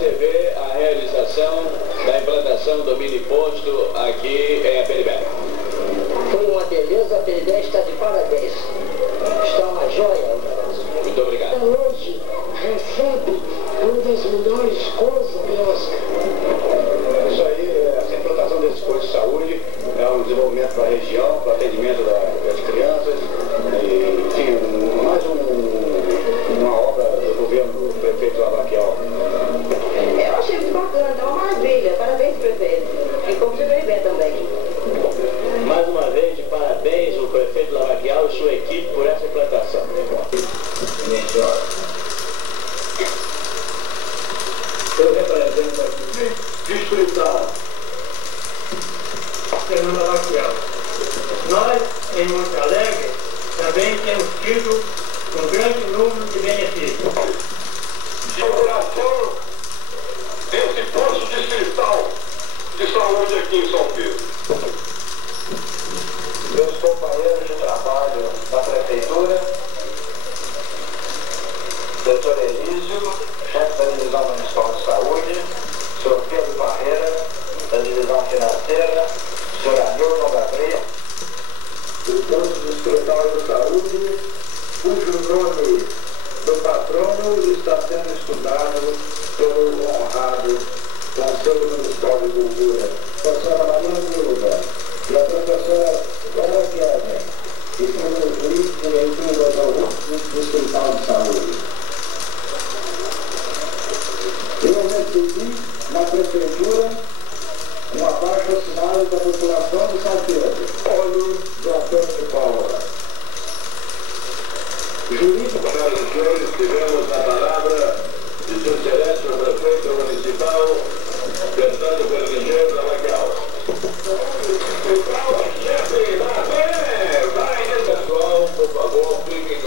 Você vê a realização da implantação do mini posto aqui em Aperibé. Foi uma beleza, a Aperibé está de parabéns. Está uma joia o negócio. Muito obrigado. Hoje recebe uma das melhores coisas de Oscar. Isso aí, essa implantação desse posto de saúde é um desenvolvimento para a região, para o atendimento das crianças, e, enfim, mais uma obra do governo do prefeito Lavaquial. Eu achei muito bacana, é uma maravilha. Parabéns, prefeito. E como você veio bem também. Mais uma vez, de parabéns ao prefeito Lavaquial e sua equipe por essa implantação. Eu represento aqui, distrital, Fernando Lavaquial. Nós, em Monte Alegre, também temos tido um grande número de benefícios. Inauguração desse posto distrital de saúde aqui em São Pedro. Meus companheiros de trabalho da prefeitura, doutor Elísio, chefe da Divisão Municipal de Saúde, senhor Pedro Barreira, da Divisão Financeira, senhor Anilton Gabriel, o posto distrital de saúde, cujo nome do patrono está sendo estudado pelo honrado Conselho Municipal de Cultura, a professora Maria Milda e a professora Vera Kevin, e pelo juiz de direito do Distrital de Saúde. Eu recebi na prefeitura uma baixa assinada da população de São Pedro, olho do Antônio de Paula. Jurídico, senhoras e senhores, tivemos a palavra de seu excelência, o prefeito municipal, Fernando Berlingeiro Lavaquial. Pessoal, por favor, fiquem